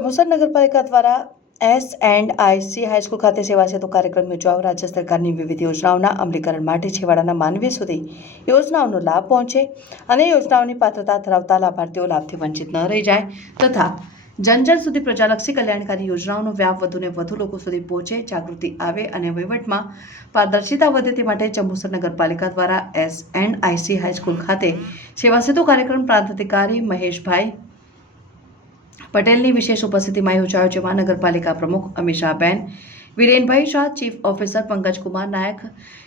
જંબુસર નગરપાલિકા દ્વારા S and IC high school ખાતે સેવા સેતુ કાર્યક્રમ યોજાયો રાજ્ય સરકારની વિવિધ યોજનાઓના અમલીકરણ માટે છેવાડાના માનવી સુધી યોજનાઓનો લાભ પહોંચે અને યોજનાઓની પાત્રતા ધરાવતા લાભાર્થીઓ લાભથી વંચિત ન રહી જાય તથા જનજન સુધી પ્રજાલક્ષી કલ્યાણકારી યોજનાઓનો વ્યાપ વધુને વધુ લોકો સુધી પહોંચે, જાગૃતિ આવે અને વહીવટમાં પારદર્શિતા વધે તે માટે જંબુસર નગરપાલિકા દ્વારા એસ એન્ડ આઈસી હાઈસ્કૂલ ખાતે સેવા સેતુ કાર્યક્રમ પ્રાંત અધિકારી મહેશભાઈ પટેલની વિશેષ ઉપસ્થિતિમાં યોજાયો જેમાં નગરપાલિકા પ્રમુખ અમીષાબેન, વિરેનભાઈ શાહ, ચીફ ઓફિસર પંકજકુમાર નાયક,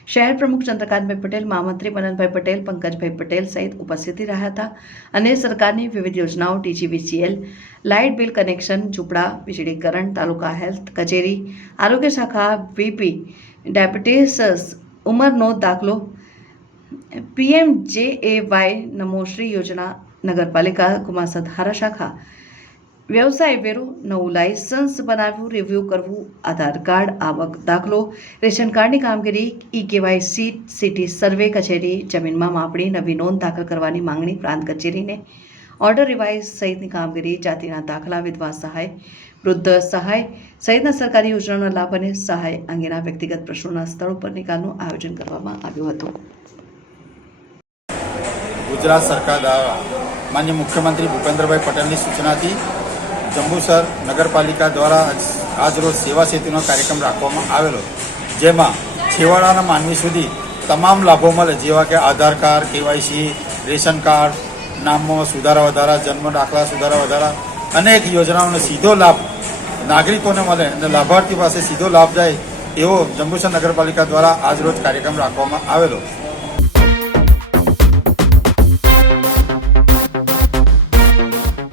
શહેર પ્રમુખ ચંદ્રકાંતભાઈ પટેલ, મહામંત્રી મનનભાઈ પટેલ, પંકજભાઈ પટેલ સહિત ઉપસ્થિતિ રહ્યા હતા અને સરકારની વિવિધ યોજનાઓ, ટીજીવીસીએલ, લાઇટ બિલ કનેક્શન, ઝૂંપડા, વીજળીકરણ, તાલુકા હેલ્થ કચેરી, આરોગ્ય શાખા, વીપી, ડાયાબિટીસ, ઉંમરનો દાખલો પીએમ જે એ વાય નમોશ્રી યોજના, નગરપાલિકા કુમાસદ હારા શાખા વ્યવસાય વેરો, નવું લાયસન્સ બનાવવું રિવ્યૂ કરવું, આધાર કાર્ડ, આવક, દાખલો, રેશન કાર્ડની કામગીરી ઈ કેવાયસી સિટી સર્વે કચેરી, જમીનમાં માપણી, નવી નોંધ દાખલ કરવાની માંગણી પ્રાંત કચેરીને ઓર્ડર રિવાઇઝ સહિતની કામગીરી, જાતિના દાખલા, વિધવા સહાય, વૃદ્ધ સહાય સહિતના સરકારી યોજનાના લાભ અને સહાય અંગેના વ્યક્તિગત પ્રશ્નોના સ્થળ ઉપર નિકાલનું આયોજન કરવામાં આવ્યું હતું. ગુજરાત સરકાર દ્વારા માન્ય મુખ્યમંત્રી ભૂપેન્દ્રભાઈ પટેલની સૂચનાથી જંબુસર નગરપાલિકા દ્વારા આજરોજ સેવા સેતુનો કાર્યક્રમ રાખવામાં આવેલો. જેમાં છેવાડાના માનવી સુધી તમામ લાભો મળે, જેવા કે Aadhaar card, KYC, ration card નામમાં સુધારા વધારા, જન્મ દાખલા સુધારા વધારા, અનેક યોજનાઓનો સીધો લાભ નાગરિકોને મળે અને લાભાર્થી પાસે સીધો લાભ જાય એવો જંબુસર નગરપાલિકા દ્વારા આજરોજ કાર્યક્રમ રાખવામાં આવેલો.